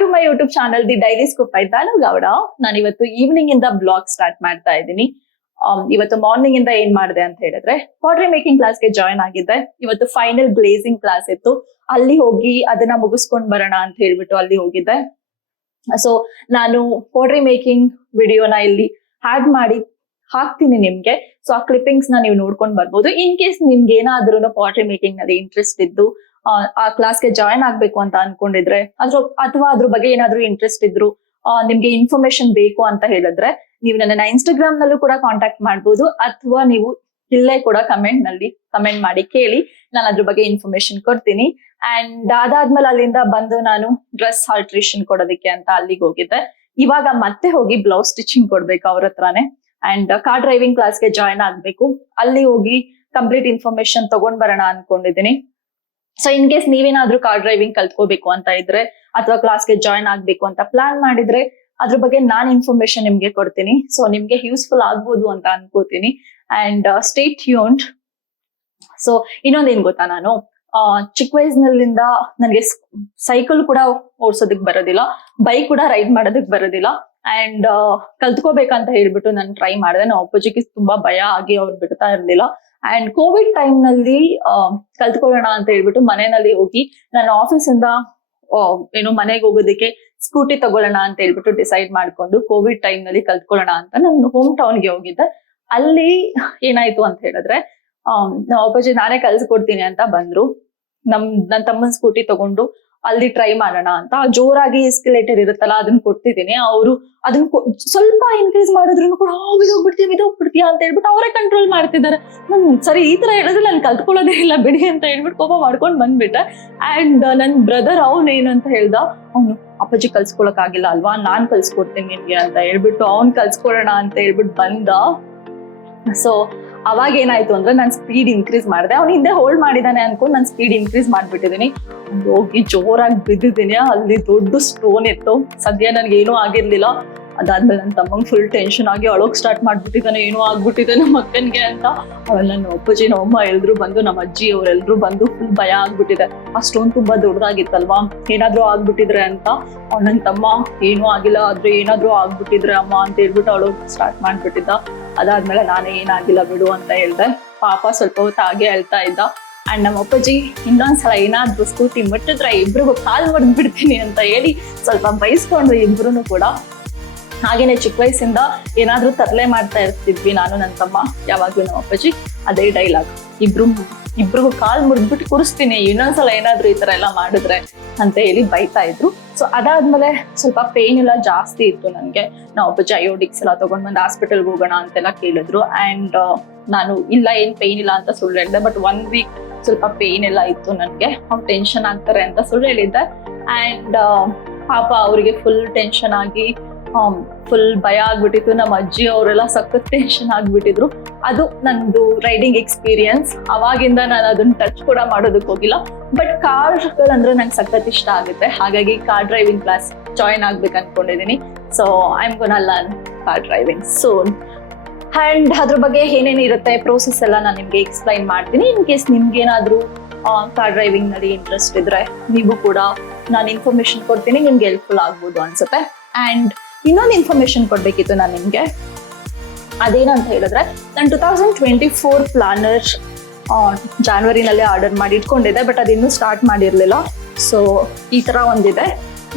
To my YouTube channel The Daily Scoop ಆಯ್ತಾ ಗೌಡ. ನಾನು ಇವತ್ತು ಈವ್ನಿಂಗ್ ಇಂದ ಬ್ಲಾಗ್ ಸ್ಟಾರ್ಟ್ ಮಾಡ್ತಾ ಇದ್ದೀನಿ. ಇವತ್ತು ಮಾರ್ನಿಂಗ್ ಇಂದ ಏನ್ ಮಾಡಿದೆ ಅಂತ ಹೇಳಿದ್ರೆ ಪಾಟ್ರಿ ಮೇಕಿಂಗ್ ಕ್ಲಾಸ್ಗೆ ಜಾಯ್ನ್ ಆಗಿದ್ದೆ. ಇವತ್ತು ಫೈನಲ್ ಗ್ಲೇಸಿಂಗ್ ಕ್ಲಾಸ್ ಇತ್ತು, ಅಲ್ಲಿ ಹೋಗಿ ಅದನ್ನ ಮುಗಿಸ್ಕೊಂಡ್ ಬರೋಣ ಅಂತ ಹೇಳ್ಬಿಟ್ಟು ಅಲ್ಲಿ ಹೋಗಿದ್ದೆ. ಸೊ ನಾನು ಪಾಟ್ರಿ ಮೇಕಿಂಗ್ ವಿಡಿಯೋನ ಇಲ್ಲಿ ಹ್ಯಾಡ್ ಮಾಡಿ ಹಾಕ್ತೀನಿ ನಿಮ್ಗೆ. ಸೊ ಆ ಕ್ಲಿಪ್ಪಿಂಗ್ಸ್ ನ ನೀವು ನೋಡ್ಕೊಂಡ್ ಬರ್ಬೋದು. ಇನ್ ಕೇಸ್ ನಿಮ್ಗೆ ಏನಾದ್ರೂ ಪಾಟ್ರಿ ಮೇಕಿಂಗ್ ನಲ್ಲಿ ಇಂಟ್ರೆಸ್ಟ್ ಇದ್ದು ಆ ಕ್ಲಾಸ್ಗೆ ಜಾಯ್ನ್ ಆಗ್ಬೇಕು ಅಂತ ಅನ್ಕೊಂಡಿದ್ರೆ ಅಥವಾ ಅದ್ರ ಬಗ್ಗೆ ಏನಾದ್ರೂ ಇಂಟ್ರೆಸ್ಟ್ ಇದ್ರು ನಿಮ್ಗೆ ಇನ್ಫಾರ್ಮೇಶನ್ ಬೇಕು ಅಂತ ಹೇಳಿದ್ರೆ ನೀವು ನನ್ನ ಇನ್ಸ್ಟಾಗ್ರಾಮ್ ನಲ್ಲೂ ಕೂಡ ಕಾಂಟ್ಯಾಕ್ಟ್ ಮಾಡ್ಬೋದು, ಅಥವಾ ನೀವು ಇಲ್ಲೇ ಕೂಡ ಕಮೆಂಟ್ ಮಾಡಿ ಕೇಳಿ, ನಾನು ಅದ್ರ ಬಗ್ಗೆ ಇನ್ಫಾರ್ಮೇಶನ್ ಕೊಡ್ತೀನಿ. ಅಂಡ್ ಅದಾದ್ಮೇಲೆ ಅಲ್ಲಿಂದ ಬಂದು ನಾನು ಡ್ರೆಸ್ ಆಲ್ಟ್ರೇಷನ್ ಕೊಡೋದಕ್ಕೆ ಅಂತ ಅಲ್ಲಿಗೆ ಹೋಗಿದ್ದೆ. ಇವಾಗ ಮತ್ತೆ ಹೋಗಿ ಬ್ಲೌಸ್ ಸ್ಟಿಚಿಂಗ್ ಕೊಡ್ಬೇಕು ಅವ್ರ ಹತ್ರನೇ. ಅಂಡ್ ಕಾರ್ ಡ್ರೈವಿಂಗ್ ಕ್ಲಾಸ್ಗೆ ಜಾಯ್ನ್ ಆಗ್ಬೇಕು, ಅಲ್ಲಿ ಹೋಗಿ ಕಂಪ್ಲೀಟ್ ಇನ್ಫಾರ್ಮೇಶನ್ ತಗೊಂಡ್ ಬರೋಣ ಅನ್ಕೊಂಡಿದೀನಿ. ಸೊ ಇನ್ ಕೇಸ್ ನೀವೇನಾದ್ರೂ ಕಾರ್ ಡ್ರೈವಿಂಗ್ ಕಲ್ತ್ಕೋಬೇಕು ಅಂತ ಇದ್ರೆ ಅಥವಾ ಕ್ಲಾಸ್ಗೆ ಜಾಯ್ನ್ ಆಗ್ಬೇಕು ಅಂತ ಪ್ಲಾನ್ ಮಾಡಿದ್ರೆ ಅದ್ರ ಬಗ್ಗೆ ನಾನ್ ಇನ್ಫಾರ್ಮೇಶನ್ ನಿಮ್ಗೆ ಕೊಡ್ತೀನಿ. ಸೊ ನಿಮ್ಗೆ ಯೂಸ್ಫುಲ್ ಆಗ್ಬೋದು ಅಂತ ಅನ್ಕೋತೀನಿ. And stay tuned. ಸೊ ಇನ್ನೊಂದೇನ್ ಗೊತ್ತಾ, ನಾನು ಚಿಕ್ಕ ವಯಸ್ಸಿನಲ್ಲಿಂದ ನನಗೆ ಸೈಕಲ್ ಕೂಡ ಓಡ್ಸೋದಕ್ ಬರೋದಿಲ್ಲ, ಬೈಕ್ ಕೂಡ ರೈಡ್ ಮಾಡೋದಕ್ ಬರೋದಿಲ್ಲ. ಅಂಡ್ ಕಲ್ತ್ಕೋಬೇಕಂತ ಹೇಳ್ಬಿಟ್ಟು ನಾನು ಟ್ರೈ ಮಾಡಿದೆ. ನಮ್ಮ ಅಪ್ಪಾಜಿಗೆ ತುಂಬಾ ಭಯ ಆಗಿ ಅವ್ರು ಬಿಡ್ತಾ ಇರ್ಲಿಲ್ಲ. ಅಂಡ್ ಕೋವಿಡ್ ಟೈಮ್ ನಲ್ಲಿ ಕಲ್ತ್ಕೊಳ್ಳೋಣ ಅಂತ ಹೇಳ್ಬಿಟ್ಟು ಮನೆಯಲ್ಲಿ ಹೋಗಿ ನನ್ನ ಆಫೀಸ್ ಇಂದ ಮನೆಗೆ ಹೋಗೋದಕ್ಕೆ ಸ್ಕೂಟಿ ತಗೊಳ್ಳೋಣ ಅಂತ ಹೇಳ್ಬಿಟ್ಟು ಡಿಸೈಡ್ ಮಾಡ್ಕೊಂಡು ಕೋವಿಡ್ ಟೈಮ್ ನಲ್ಲಿ ಕಲ್ತ್ಕೊಳ್ಳೋಣ ಅಂತ ನಾನು ಹೋಮ್ ಟೌನ್ಗೆ ಹೋಗಿದ್ದೆ. ಅಲ್ಲಿ ಏನಾಯ್ತು ಅಂತ ಹೇಳಿದ್ರೆ ನಮ್ಮ ಅಪ್ಪಾಜಿ ನಾನೇ ಕಲ್ಸ್ಕೊಡ್ತೀನಿ ಅಂತ ಬಂದ್ರು. ನನ್ನ ತಮ್ಮನ ಸ್ಕೂಟಿ ತಗೊಂಡು ಅಲ್ಲಿ ಟ್ರೈ ಮಾಡೋಣ ಅಂತ ಜೋರಾಗಿ ಎಸ್ಕಲೇಟರ್ ಇರುತ್ತಲ್ಲ ಅದನ್ನ ಕೊಡ್ತಿದ್ದೀನಿ. ಅವರು ಅದನ್ನ ಸ್ವಲ್ಪ ಇನ್ಕ್ರೀಸ್ ಮಾಡಿದ್ರು ಕೂಡ ಬಿದೋಗ್ಬಿಡ್ತೀಯ ಅಂತ ಹೇಳ್ಬಿಟ್ಟು ಅವರೇ ಕಂಟ್ರೋಲ್ ಮಾಡ್ತಿದ್ದಾರೆ. ನನ್ ಸರಿ ಈ ತರ ಹೇಳಿದ್ರೆ ನಾನು ಕಲ್ತ್ಕೊಳ್ಳೋದೇ ಇಲ್ಲ ಬಿಡಿ ಅಂತ ಹೇಳ್ಬಿಟ್ಟು ಕೋಪ ಮಾಡ್ಕೊಂಡ್ ಬಂದ್ಬಿಟ್ಟೆ. ಅಂಡ್ ನನ್ ಬ್ರದರ್ ಏನಂತ ಹೇಳ್ದ, ಅವನು ಅಪ್ಪಾಜಿ ಕಲ್ಸ್ಕೊಳಕ್ ಆಗಿಲ್ಲ ಅಲ್ವಾ, ನಾನ್ ಕಲ್ಸ್ಕೊಡ್ತೀನಿ ನಿನ್ಗೆ ಅಂತ ಹೇಳ್ಬಿಟ್ಟು ಅವ್ನ್ ಕಲ್ಸ್ಕೊಡೋಣ ಅಂತ ಹೇಳ್ಬಿಟ್ಟು ಬಂದ. ಸೊ ಅವಾಗ ಏನಾಯ್ತು ಅಂದ್ರೆ ನಾನು ಸ್ಪೀಡ್ ಇನ್ಕ್ರೀಸ್ ಮಾಡಿದೆ. ಅವ್ನು ಹಿಂದೆ ಹೋಲ್ಡ್ ಮಾಡಿದಾನೆ ಅನ್ಕೊಂಡು ನಾನು ಸ್ಪೀಡ್ ಇನ್ಕ್ರೀಸ್ ಮಾಡ್ಬಿಟ್ಟಿದೀನಿ. ಹೋಗಿ ಜೋರಾಗಿ ಬಿದ್ದಿದ್ದೀನಿ. ಅಲ್ಲಿ ದೊಡ್ಡ ಸ್ಟೋನ್ ಇತ್ತು. ಸದ್ಯ ನನ್ಗೆ ಏನೂ ಆಗಿರ್ಲಿಲ್ಲ. ಅದಾದ್ಮೇಲೆ ನನ್ನ ತಮ್ಮಂಗ್ ಫುಲ್ ಟೆನ್ಷನ್ ಆಗಿ ಅಳೋಕ್ ಸ್ಟಾರ್ಟ್ ಮಾಡ್ಬಿಟ್ಟಿದ್ದಾನೆ, ಏನೋ ಆಗ್ಬಿಟ್ಟಿದೆ ನಮ್ಮ ಅಕ್ಕನ್ಗೆ ಅಂತ. ಅವಳು ನನ್ನ ಅಪ್ಪಾಜಿ ನಮ್ಮಮ್ಮ ಎಲ್ರು ಬಂದು, ನಮ್ಮ ಅಜ್ಜಿ ಅವರೆಲ್ರು ಬಂದು ಫುಲ್ ಭಯ ಆಗ್ಬಿಟ್ಟಿದೆ. ಆ ಸ್ಟೋನ್ ತುಂಬಾ ದೊಡ್ಡದಾಗಿತ್ತಲ್ವಾ, ಏನಾದ್ರೂ ಆಗ್ಬಿಟ್ಟಿದ್ರೆ ಅಂತ. ನನ್ನ ತಮ್ಮ ಏನೂ ಆಗಿಲ್ಲ, ಆದ್ರೆ ಏನಾದ್ರೂ ಆಗ್ಬಿಟ್ಟಿದ್ರೆ ಅಮ್ಮ ಅಂತ ಹೇಳ್ಬಿಟ್ಟು ಅಳೋಕ್ ಸ್ಟಾರ್ಟ್ ಮಾಡ್ಬಿಟ್ಟಿದ್ದ. ಅದಾದ್ಮೇಲೆ ನಾನೇ ಏನಾಗಿಲ್ಲ ಬಿಡು ಅಂತ ಹೇಳ್ದೆ. ಪಾಪ ಸ್ವಲ್ಪ ಹೊತ್ತು ಹಾಗೆ ಅಳ್ತಾ ಇದ್ದ. ಅಂಡ್ ನಮ್ಮ ಅಪ್ಪಾಜಿ ಇನ್ನೊಂದ್ಸಲ ಏನಾದ್ರೂ ಸ್ಕೂಟಿ ಮುಟ್ಟಿದ್ರೆ ಇಬ್ರಿಗೂ ಕಾಲ್ ಹೊಡೆದ್ಬಿಡ್ತೀನಿ ಅಂತ ಹೇಳಿ ಸ್ವಲ್ಪ ಬೈಸ್ಕೊಂಡ್ರು ಇಬ್ರು ಕೂಡ. ಹಾಗೇನೆ ಚಿಕ್ಕ ವಯಸ್ಸಿಂದ ಏನಾದ್ರೂ ತರಲೆ ಮಾಡ್ತಾ ಇರ್ತಿದ್ವಿ ನಾನು ನನ್ನ ತಮ್ಮ. ಯಾವಾಗ್ಲೂ ನಮ್ಮ ಅಪ್ಪಾಜಿ ಅದೇ ಡೈಲಾಗ್, ಇಬ್ರಿಗೂ ಕಾಲ್ ಮುರಿದ್ಬಿಟ್ಟು ಕೂರಿಸ್ತೀನಿ ಇನ್ನೊಂದ್ಸಲ ಏನಾದ್ರೂ ಈ ತರ ಎಲ್ಲ ಮಾಡಿದ್ರೆ ಅಂತ ಹೇಳಿ ಬೈತಾ ಇದ್ರು. ಸೊ ಅದಾದ್ಮೇಲೆ ಸ್ವಲ್ಪ ಪೇನ್ ಎಲ್ಲ ಜಾಸ್ತಿ ಇತ್ತು ನನ್ಗೆ. ನಾವು ಅಪ್ಪಾಜಿ ಅಯೋಡಿಕ್ಸ್ ಎಲ್ಲ ತಗೊಂಡ್ ಬಂದು ಹಾಸ್ಪಿಟಲ್ಗೆ ಹೋಗೋಣ ಅಂತೆಲ್ಲ ಕೇಳಿದ್ರು. ಅಂಡ್ ನಾನು ಇಲ್ಲ ಏನ್ ಪೇನ್ ಇಲ್ಲ ಅಂತ ಸುಳ್ಳು ಹೇಳಿದೆ. ಬಟ್ 1 ವೀಕ್ ಸ್ವಲ್ಪ ಪೇನ್ ಎಲ್ಲ ಇತ್ತು ನನ್ಗೆ. ಅವ್ರು ಟೆನ್ಷನ್ ಆಗ್ತಾರೆ ಅಂತ ಸುಳ್ಳು ಹೇಳಿದ್ದೆ. ಅಂಡ್ ಪಾಪ ಅವರಿಗೆ ಫುಲ್ ಟೆನ್ಷನ್ ಆಗಿ ಫುಲ್ ಭಯ ಆಗ್ಬಿಟ್ಟಿತ್ತು. ನಮ್ಮ ಅಜ್ಜಿ ಅವರೆಲ್ಲ ಸಖತ್ ಟೆನ್ಷನ್ ಆಗ್ಬಿಟ್ಟಿದ್ರು. ಅದು ನಂದು ರೈಡಿಂಗ್ ಎಕ್ಸ್ಪೀರಿಯನ್ಸ್. ಅವಾಗಿಂದ ನಾನು ಅದನ್ನ ಟಚ್ ಕೂಡ ಮಾಡೋದಕ್ಕೆ ಹೋಗಿಲ್ಲ. ಬಟ್ ಕಾರ್ಗಳಂದ್ರೆ ನಂಗೆ ಸಖತ್ ಇಷ್ಟ ಆಗುತ್ತೆ. ಹಾಗಾಗಿ ಕಾರ್ ಡ್ರೈವಿಂಗ್ ಕ್ಲಾಸ್ ಜಾಯಿನ್ ಆಗ್ಬೇಕು ಅನ್ಕೊಂಡಿದೀನಿ. So I am gonna learn car driving soon. And ಅದ್ರ ಬಗ್ಗೆ ಏನೇನಿರುತ್ತೆ ಪ್ರೋಸೆಸ್ ಎಲ್ಲ ನಾನು ನಿಮ್ಗೆ ಎಕ್ಸ್ಪ್ಲೈನ್ ಮಾಡ್ತೀನಿ. ಇನ್ ಕೇಸ್ ನಿಮ್ಗೇನಾದ್ರೂ ಕಾರ್ ಡ್ರೈವಿಂಗ್ ನಲ್ಲಿ ಇಂಟ್ರೆಸ್ಟ್ ಇದ್ರೆ ನೀವು ಕೂಡ ನಾನು ಇನ್ಫಾರ್ಮೇಶನ್ ಕೊಡ್ತೀನಿ, ನಿಮ್ಗೆ ಹೆಲ್ಪ್ಫುಲ್ ಆಗ್ಬೋದು ಅನ್ಸುತ್ತೆ. ಅಂಡ್ ಇನ್ನೊಂದು ಇನ್ಫಾರ್ಮೇಶನ್ ಕೊಡ್ಬೇಕಿತ್ತು ನಾನು ನಿಮ್ಗೆ. ಅದೇನಂತ ಹೇಳಿದ್ರೆ ನಾನು 2024 ಪ್ಲಾನರ್ ಜಾನ್ವರಿನಲ್ಲೇ ಆರ್ಡರ್ ಮಾಡಿ ಇಟ್ಕೊಂಡಿದ್ದೆ. ಬಟ್ ಅದಿನ್ನೂ ಸ್ಟಾರ್ಟ್ ಮಾಡಿರ್ಲಿಲ್ಲ. ಸೊ ಈ ತರ ಒಂದಿದೆ.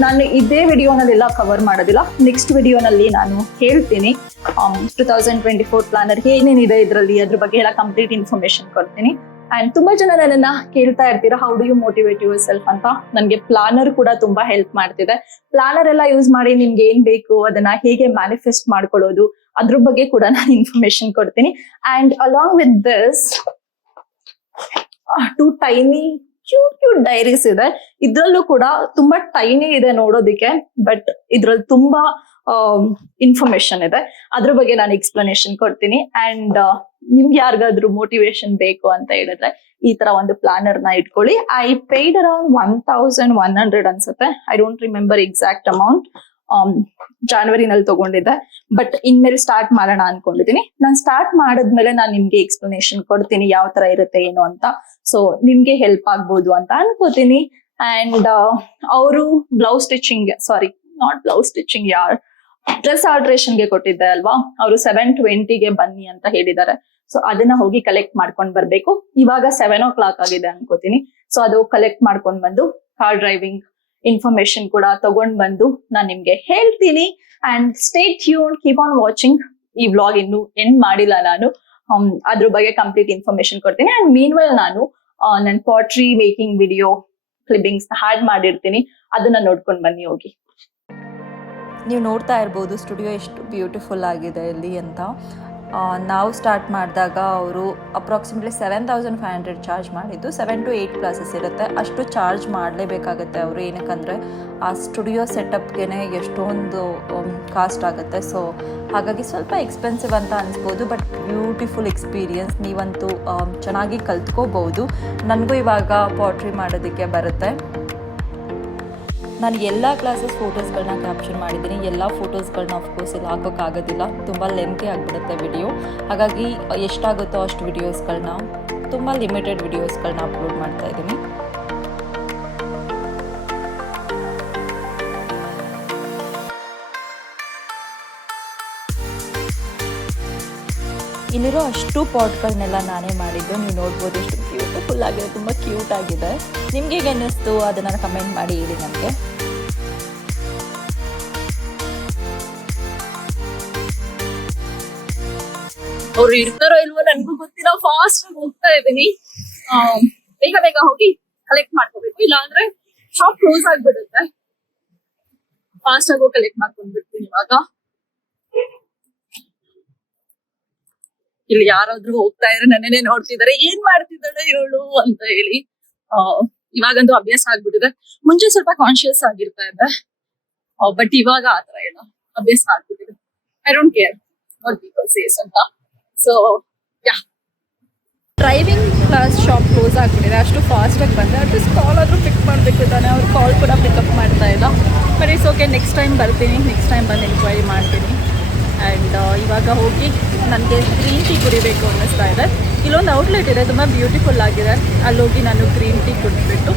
ನಾನು ಇದೇ ವಿಡಿಯೋನಲ್ಲೆಲ್ಲ ಕವರ್ ಮಾಡೋದಿಲ್ಲ, ನೆಕ್ಸ್ಟ್ ವಿಡಿಯೋನಲ್ಲಿ ನಾನು ಹೇಳ್ತೀನಿ 2024 ಪ್ಲಾನರ್ ಏನೇನಿದೆ ಇದರಲ್ಲಿ, ಅದ್ರ ಬಗ್ಗೆ ಎಲ್ಲ ಕಂಪ್ಲೀಟ್ ಇನ್ಫಾರ್ಮೇಶನ್ ಕೊಡ್ತೀನಿ. ಅಂಡ್ ತುಂಬಾ ಜನ ನನ್ನನ್ನ ಕೇಳ್ತಾ ಇರ್ತೀರಾ, how do you motivate yourself ಅಂತ. ನನಗೆ ಪ್ಲಾನರ್ ಕೂಡ ತುಂಬಾ ಹೆಲ್ಪ್ ಮಾಡ್ತಿದೆ. ಪ್ಲಾನರ್ ಎಲ್ಲ ಯೂಸ್ ಮಾಡಿ ನಿಮ್ಗೆ ಏನ್ ಬೇಕು ಅದನ್ನ ಹೇಗೆ ಮ್ಯಾನಿಫೆಸ್ಟ್ ಮಾಡ್ಕೊಳ್ಳೋದು ಅದ್ರ ಬಗ್ಗೆ ಕೂಡ ನಾನು ಇನ್ಫಾರ್ಮೇಶನ್ ಕೊಡ್ತೀನಿ. And along with this 2 tiny cute diaries ಇದೆ. ಇದ್ರಲ್ಲೂ ಕೂಡ ತುಂಬಾ ಟೈನಿ ಇದೆ ನೋಡೋದಿಕ್ಕೆ, ಬಟ್ ಇದ್ರಲ್ಲಿ ತುಂಬಾ ಇನ್ಫಾರ್ಮೇಶನ್ ಇದೆ. ಅದ್ರ ಬಗ್ಗೆ ನಾನು ಎಕ್ಸ್ಪ್ಲನೇಷನ್ ಕೊಡ್ತೀನಿ. ಅಂಡ್ ನಿಮ್ಗೆ ಯಾರಿಗಾದ್ರೂ ಮೋಟಿವೇಶನ್ ಬೇಕು ಅಂತ ಹೇಳಿದ್ರೆ ಈ ತರ ಒಂದು ಪ್ಲಾನರ್ ನ ಇಟ್ಕೊಳ್ಳಿ. ಐ ಪೇಯ್ಡ್ ಅರೌಂಡ್ 1100 ಅನ್ಸುತ್ತೆ. I don't remember exact amount. ಜಾನ್ವರಿನಲ್ಲಿ ತಗೊಂಡಿದ್ದೆ. ಬಟ್ ಇನ್ಮೇಲೆ ಸ್ಟಾರ್ಟ್ ಮಾಡೋಣ ಅನ್ಕೊಂಡಿದೀನಿ. ನಾನು ಸ್ಟಾರ್ಟ್ ಮಾಡಿದ್ಮೇಲೆ ನಾನು ನಿಮ್ಗೆ ಎಕ್ಸ್ಪ್ಲನೇಷನ್ ಕೊಡ್ತೀನಿ ಯಾವ ತರ ಇರುತ್ತೆ ಏನು ಅಂತ. ಸೊ ನಿಮ್ಗೆ ಹೆಲ್ಪ್ ಆಗ್ಬೋದು ಅಂತ ಅನ್ಕೋತೀನಿ. ಅಂಡ್ ಅವರು blouse stitching, sorry not blouse stitching, ಯಾರ್ ಡ್ರೆಸ್ ಆಲ್ಟ್ರೇಷನ್ ಗೆ ಕೊಟ್ಟಿದ್ದೆ ಅಲ್ವಾ, ಅವರು 7:20ಗೆ ಬನ್ನಿ ಅಂತ ಹೇಳಿದ್ದಾರೆ. ಸೊ ಅದನ್ನ ಹೋಗಿ ಕಲೆಕ್ಟ್ ಮಾಡ್ಕೊಂಡ್ ಬರ್ಬೇಕು. ಇವಾಗ 7 o'clock ಆಗಿದೆ ಅನ್ಕೋತೀನಿ. ಸೊ ಅದು ಕಲೆಕ್ಟ್ ಮಾಡ್ಕೊಂಡ್ ಬಂದು ಕಾರ್ ಡ್ರೈವಿಂಗ್ ಇನ್ಫಾರ್ಮೇಶನ್ ಕೂಡ ತಗೊಂಡ್ ಬಂದು ನಾನ್ ನಿಮ್ಗೆ ಹೇಳ್ತೀನಿ. And stay tune, keep on watching. ಈ ವ್ಲಾಗ್ ಇನ್ನು ಎಂಡ್ ಮಾಡಿಲ್ಲ ನಾನು, ಅದ್ರ ಬಗ್ಗೆ ಕಂಪ್ಲೀಟ್ ಇನ್ಫಾರ್ಮೇಶನ್ ಕೊಡ್ತೀನಿ. ಅಂಡ್ ಮೀನ್ ವೈಲ್ ನಾನು ನನ್ pottery making video clippings had ಮಾಡಿರ್ತೀನಿ, ಅದನ್ನ ನೋಡ್ಕೊಂಡ್ ಬನ್ನಿ ಹೋಗಿ. ನೀವು ನೋಡ್ತಾ ಇರ್ಬೋದು ಸ್ಟುಡಿಯೋ ಎಷ್ಟು ಬ್ಯೂಟಿಫುಲ್ ಆಗಿದೆ ಇಲ್ಲಿ ಅಂತ. ನಾವು ಸ್ಟಾರ್ಟ್ ಮಾಡಿದಾಗ ಅವರು ಅಪ್ರಾಕ್ಸಿಮೇಟ್ಲಿ 7,500 ಚಾರ್ಜ್ ಮಾಡಿದ್ದು. 7 to 8 ಕ್ಲಾಸಸ್ ಇರುತ್ತೆ, ಅಷ್ಟು ಚಾರ್ಜ್ ಮಾಡಲೇಬೇಕಾಗತ್ತೆ ಅವರು. ಏನಕ್ಕಂದರೆ ಆ ಸ್ಟುಡಿಯೋ ಸೆಟಪ್ಗೆ ಎಷ್ಟೊಂದು ಕಾಸ್ಟ್ ಆಗುತ್ತೆ. ಸೊ ಹಾಗಾಗಿ ಸ್ವಲ್ಪ ಎಕ್ಸ್ಪೆನ್ಸಿವ್ ಅಂತ ಅನಿಸ್ಬೋದು, ಬಟ್ ಬ್ಯೂಟಿಫುಲ್ ಎಕ್ಸ್ಪೀರಿಯನ್ಸ್. ನೀವಂತೂ ಚೆನ್ನಾಗಿ ಕಲ್ತ್ಕೋಬೋದು. ನನಗೂ ಇವಾಗ ಪಾಟ್ರಿ ಮಾಡೋದಕ್ಕೆ ಬರುತ್ತೆ. ನಾನು ಎಲ್ಲ ಕ್ಲಾಸಸ್ ಫೋಟೋಸ್ಗಳನ್ನ ಕ್ಯಾಪ್ಚರ್ ಮಾಡಿದ್ದೀನಿ. ಎಲ್ಲ ಫೋಟೋಸ್ಗಳನ್ನ ಆಫ್ಕೋರ್ಸ್ ಇಲ್ಲಿ ಹಾಕೋಕ್ಕಾಗೋದಿಲ್ಲ, ತುಂಬ ಲೆಂತಿ ಆಗಿಬಿಡುತ್ತೆ ವಿಡಿಯೋ. ಹಾಗಾಗಿ ಎಷ್ಟಾಗುತ್ತೋ ಅಷ್ಟು ವಿಡಿಯೋಸ್ಗಳನ್ನ, ತುಂಬ ಲಿಮಿಟೆಡ್ ವಿಡಿಯೋಸ್ಗಳನ್ನ ಅಪ್ಲೋಡ್ ಮಾಡ್ತಾ ಇದ್ದೀನಿ. ಇಲ್ಲಿರೋ ಅಷ್ಟು ಪಾಟ್ಗಳನ್ನೆಲ್ಲ ನಾನೇ ಮಾಡಿದ್ದು. ನೀವು ನೋಡ್ಬೋದು ಎಷ್ಟು ಬ್ಯೂಟಿಫುಲ್ ಆಗಿದೆ, ತುಂಬ ಕ್ಯೂಟ್ ಆಗಿದೆ. ನಿಮ್ಗೆ ಹೇಗೆ ಅನ್ನಿಸ್ತು ಅದನ್ನು ಕಮೆಂಟ್ ಮಾಡಿ ಹೇಳಿ ನನಗೆ. ಅವ್ರು ಇರ್ತಾರೋ ಇಲ್ವೋ ನನ್ಗೂ ಗೊತ್ತಿಲ್ಲ. ಫಾಸ್ಟ್ ಹೋಗ್ತಾ ಇದೀನಿ, ಬೇಗ ಬೇಗ ಹೋಗಿ ಕಲೆಕ್ಟ್ ಮಾಡ್ಕೋಬೇಕು, ಇಲ್ಲ ಅಂದ್ರೆ ಶಾಪ್ ಕ್ಲೋಸ್ ಆಗ್ಬಿಡುತ್ತೆ. ಫಾಸ್ಟ್ ಆಗಿ ಕಲೆಕ್ಟ್ ಮಾಡ್ಕೊಂಡ್ ಬಿಡ್ತೀನಿ. ಇವಾಗ ಇಲ್ಲಿ ಯಾರಾದ್ರೂ ಹೋಗ್ತಾ ಇದ್ರೆ ನನ್ನೇ ನೋಡ್ತಿದ್ದಾರೆ, ಏನ್ ಮಾಡ್ತಿದ್ದಾಳೆ ಇವಳು ಅಂತ ಹೇಳಿ. ಇವಾಗಂತೂ ಅಭ್ಯಾಸ ಆಗ್ಬಿಟ್ಟಿದೆ. ಮುಂಚೆ ಸ್ವಲ್ಪ ಕಾನ್ಶಿಯಸ್ ಆಗಿರ್ತಾ ಇದ್ದೆ, ಬಟ್ ಇವಾಗ ಆತರ ಇಲ್ಲ, ಅಭ್ಯಾಸ ಆಗ್ಬಿಟ್ಟಿದೆ. I don't care what people says ಅಂತ. So yeah, driving class shop close ಆಗ್ಬಿಟ್ಟಿದೆ. ಅಷ್ಟು ಫಾಸ್ಟಾಗಿ ಬಂದೆ. ಅಟ್ಲೀಸ್ಟ್ ಕಾಲ್ ಆದ್ರೂ ಪಿಕ್ ಮಾಡಬೇಕು ತಾನೆ, ಅವ್ರು ಕಾಲ್ ಕೂಡ ಪಿಕಪ್ ಮಾಡ್ತಾ ಇಲ್ಲ. But it's okay, next time ಬರ್ತೀನಿ, ನೆಕ್ಸ್ಟ್ ಟೈಮ್ ಬಂದು ಎಂಕ್ವೈರಿ ಮಾಡ್ತೀನಿ. ಆ್ಯಂಡ್ ಇವಾಗ ಹೋಗಿ ನನಗೆ ಗ್ರೀನ್ ಟೀ ಕುಡಿಬೇಕು ಅನ್ನಿಸ್ತಾ ಇದೆ. ಇಲ್ಲೊಂದು ಔಟ್ಲೆಟ್ ಇದೆ, ತುಂಬ ಬ್ಯೂಟಿಫುಲ್ ಆಗಿದೆ. ಅಲ್ಲೋಗಿ ನಾನು ಗ್ರೀನ್ ಟೀ ಕುಡಿದ್ಬಿಟ್ಟು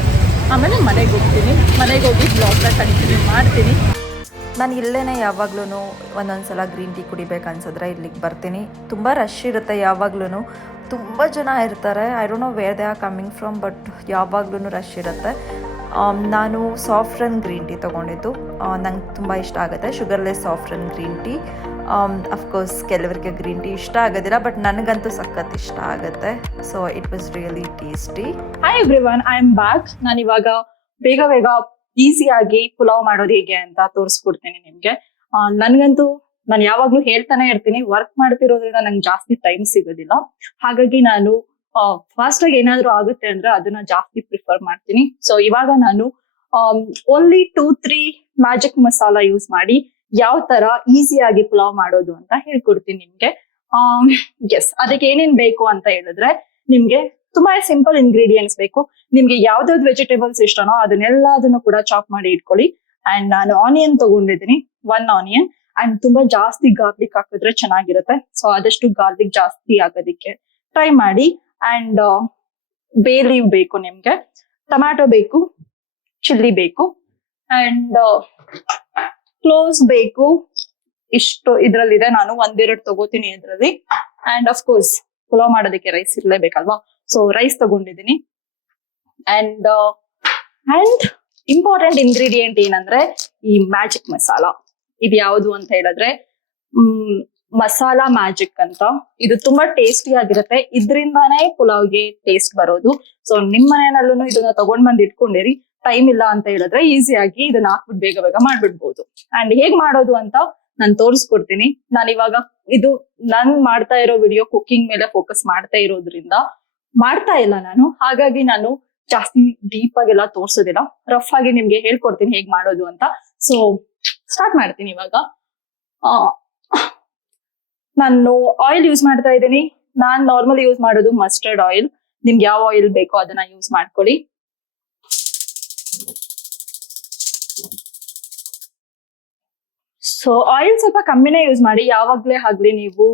ಆಮೇಲೆ ಮನೆಗೆ ಹೋಗ್ತೀನಿ. ಮನೆಗೆ ಹೋಗಿ ಬ್ಲಾಗ್ನ ಕಂಟಿನ್ಯೂ ಮಾಡ್ತೀನಿ. ನಾನು ಇಲ್ಲೇ ಯಾವಾಗ್ಲೂ ಒಂದೊಂದು ಸಲ ಗ್ರೀನ್ ಟೀ ಕುಡಿಬೇಕು ಅನ್ಸಿದ್ರೆ ಇಲ್ಲಿಗೆ ಬರ್ತೀನಿ. ತುಂಬ ರಶ್ ಇರುತ್ತೆ ಯಾವಾಗ್ಲೂ, ತುಂಬ ಜನ ಇರ್ತಾರೆ. I don't know where they are coming from, but ಯಾವಾಗ್ಲೂ ರಶ್ ಇರುತ್ತೆ. ನಾನು ಸಾಫ್ಟ್ ರನ್ ಗ್ರೀನ್ ಟೀ ತೊಗೊಂಡಿದ್ದು. ನಂಗೆ ತುಂಬ ಇಷ್ಟ ಆಗುತ್ತೆ, sugarless soft run green tea. Of course ಕೆಲವರಿಗೆ ಗ್ರೀನ್ ಟೀ ಇಷ್ಟ ಆಗೋದಿಲ್ಲ, ಬಟ್ ನನಗಂತೂ ಸಖತ್ ಇಷ್ಟ ಆಗುತ್ತೆ. So it was really tasty. Hi everyone, I am back. ನಾನು ಇವಾಗ ಬೇಗ ಬೇಗ ಈಸಿಯಾಗಿ ಪುಲಾವ್ ಮಾಡೋದು ಹೇಗೆ ಅಂತ ತೋರಿಸ್ಕೊಡ್ತೀನಿ ನಿಮ್ಗೆ. ನನ್ಗಂತೂ ನಾನು ಯಾವಾಗ್ಲೂ ಹೇಳ್ತಾನೆ ಇರ್ತೀನಿ, ವರ್ಕ್ ಮಾಡ್ತಿರೋದ್ರಿಂದ ನಂಗೆ ಜಾಸ್ತಿ ಟೈಮ್ ಸಿಗೋದಿಲ್ಲ. ಹಾಗಾಗಿ ನಾನು ಫಾಸ್ಟ್ ಆಗಿ ಏನಾದ್ರು ಆಗುತ್ತೆ ಅಂದ್ರೆ ಅದನ್ನ ಜಾಸ್ತಿ ಪ್ರಿಫರ್ ಮಾಡ್ತೀನಿ. ಸೊ ಇವಾಗ ನಾನು ಓನ್ಲಿ 2-3 ಮ್ಯಾಜಿಕ್ ಮಸಾಲಾ ಯೂಸ್ ಮಾಡಿ ಯಾವ ತರ ಈಸಿಯಾಗಿ ಪುಲಾವ್ ಮಾಡೋದು ಅಂತ ಹೇಳ್ಕೊಡ್ತೀನಿ ನಿಮ್ಗೆ. ಎಸ್, ಅದಕ್ಕೆ ಏನೇನ್ ಬೇಕು ಅಂತ ಹೇಳಿದ್ರೆ, ನಿಮ್ಗೆ ತುಂಬಾ ಸಿಂಪಲ್ ಇಂಗ್ರೀಡಿಯೆಂಟ್ಸ್ ಬೇಕು. ನಿಮ್ಗೆ ಯಾವ್ದಾವ್ದು ವೆಜಿಟೇಬಲ್ಸ್ ಇಷ್ಟನೋ ಅದನ್ನೆಲ್ಲದನ್ನು ಕೂಡ ಚಾಪ್ ಮಾಡಿ ಇಟ್ಕೊಳ್ಳಿ. ಅಂಡ್ ನಾನು ಆನಿಯನ್ ತಗೊಂಡಿದ್ದೀನಿ, 1 ಆನಿಯನ್. ಅಂಡ್ ತುಂಬಾ ಜಾಸ್ತಿ ಗಾರ್ಲಿಕ್ ಹಾಕಿದ್ರೆ ಚೆನ್ನಾಗಿರುತ್ತೆ. ಸೊ ಆದಷ್ಟು ಗಾರ್ಲಿಕ್ ಜಾಸ್ತಿ ಹಾಕೋದಿಕ್ಕೆ ಟ್ರೈ ಮಾಡಿ. ಅಂಡ್ ಬೇ ಲೀವ್ ಬೇಕು ನಿಮ್ಗೆ, ಟೊಮ್ಯಾಟೊ ಬೇಕು, ಚಿಲ್ಲಿ ಬೇಕು, ಅಂಡ್ ಕ್ಲೋವ್ಸ್ ಬೇಕು. ಇಷ್ಟು ಇದ್ರಲ್ಲಿದೆ, ನಾನು 1-2 ತಗೋತೀನಿ ಇದ್ರಲ್ಲಿ. ಅಂಡ್ ಅಫ್ಕೋರ್ಸ್ ಪುಲಾವ್ ಮಾಡೋದಕ್ಕೆ ರೈಸ್ ಇರ್ಲೇಬೇಕಲ್ವಾ, ಸೊ ರೈಸ್ ತಗೊಂಡಿದ್ದೀನಿ. ಅಂಡ್ ಇಂಪಾರ್ಟೆಂಟ್ ಇಂಗ್ರೀಡಿಯೆಂಟ್ ಏನಂದ್ರೆ ಈ ಮ್ಯಾಜಿಕ್ ಮಸಾಲಾ. ಇದು ಯಾವುದು ಅಂತ ಹೇಳಿದ್ರೆ ಮಸಾಲಾ ಮ್ಯಾಜಿಕ್ ಅಂತ. ಇದು ತುಂಬಾ ಟೇಸ್ಟಿ ಆಗಿರುತ್ತೆ, ಇದ್ರಿಂದಾನೇ ಪುಲಾವ್ಗೆ ಟೇಸ್ಟ್ ಬರೋದು. ಸೊ ನಿಮ್ ಮನೆಯಲ್ಲೂ ಇದನ್ನ ತಗೊಂಡ್ ಬಂದ್ ಇಟ್ಕೊಂಡಿರಿ. ಟೈಮ್ ಇಲ್ಲ ಅಂತ ಹೇಳಿದ್ರೆ ಈಸಿಯಾಗಿ ಇದನ್ನ ಹಾಕ್ಬಿಟ್ಟು ಬೇಗ ಬೇಗ ಮಾಡ್ಬಿಡ್ಬೋದು. ಅಂಡ್ ಹೇಗ್ ಮಾಡೋದು ಅಂತ ನಾನು ತೋರಿಸ್ಕೊಡ್ತೀನಿ. ನಾನು ಇವಾಗ ಇದು ನಾನ್ ಮಾಡ್ತಾ ಇರೋ ವಿಡಿಯೋ ಕುಕಿಂಗ್ ಮೇಲೆ ಫೋಕಸ್ ಮಾಡ್ತಾ ಇರೋದ್ರಿಂದ ಮಾಡ್ತಾ ಇಲ್ಲ ನಾನು. ಹಾಗಾಗಿ ನಾನು ಜಾಸ್ತಿ ಡೀಪ್ ಆಗೆಲ್ಲ ತೋರ್ಸೋದಿಲ್ಲ, ರಫ್ ಆಗಿ ನಿಮ್ಗೆ ಹೇಳ್ಕೊಡ್ತೀನಿ ಹೇಗ್ ಮಾಡೋದು ಅಂತ. ಸೊ ಸ್ಟಾರ್ಟ್ ಮಾಡ್ತೀನಿ ಇವಾಗ. ನಾನು ಆಯಿಲ್ ಯೂಸ್ ಮಾಡ್ತಾ ಇದ್ದೀನಿ. ನಾನ್ ನಾರ್ಮಲಿ ಯೂಸ್ ಮಾಡೋದು ಮಸ್ಟರ್ಡ್ ಆಯಿಲ್. ನಿಮ್ಗೆ ಯಾವ ಆಯಿಲ್ ಬೇಕೋ ಅದನ್ನ ಯೂಸ್ ಮಾಡ್ಕೊಳ್ಳಿ. ಸೊ ಆಯಿಲ್ ಸ್ವಲ್ಪ ಕಮ್ಮಿನೇ ಯೂಸ್ ಮಾಡಿ. ಯಾವಾಗ್ಲೇ ಆಗ್ಲಿ ನೀವು